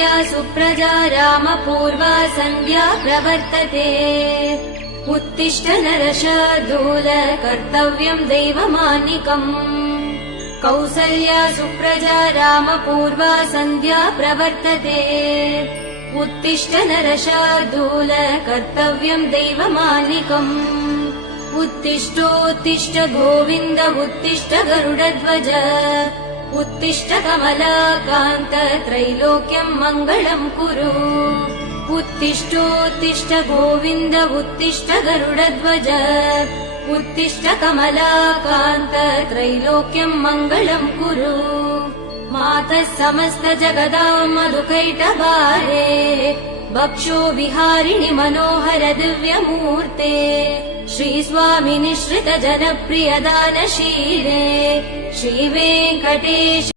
कौसल्या सुप्रजा रामपूर्वा सन्ध्या प्रवर्तते उत्तिष्ठ नरशार्दूल कर्तव्यम् दैवमानिकम् कौसल्या सुप्रजा रामपूर्वा सन्ध्या प्रवर्तते उत्तिष्ठ नरशार्दूल कर्तव्यम् दैवमानिकम् उत्तिष्ठोत्तिष्ठ गोविन्द उत्तिष्ठ गरुडध्वज उत्तिष्ठ कमलाकान्त त्रैलोक्यम् मङ्गलम् कुरु उत्तिष्ठोत्तिष्ठ गोविन्द उत्तिष्ठ गरुडध्वज उत्तिष्ठ कमलाकान्त त्रैलोक्यम् मङ्गलम् कुरु मातः समस्त जगदाम् मधुकैटभारे वक्षो विहारिणि मनोहर दिव्यमूर्ते श्रीस्वामिनिश्रित जनप्रिय दानशीले श्रीवेङ्कटेश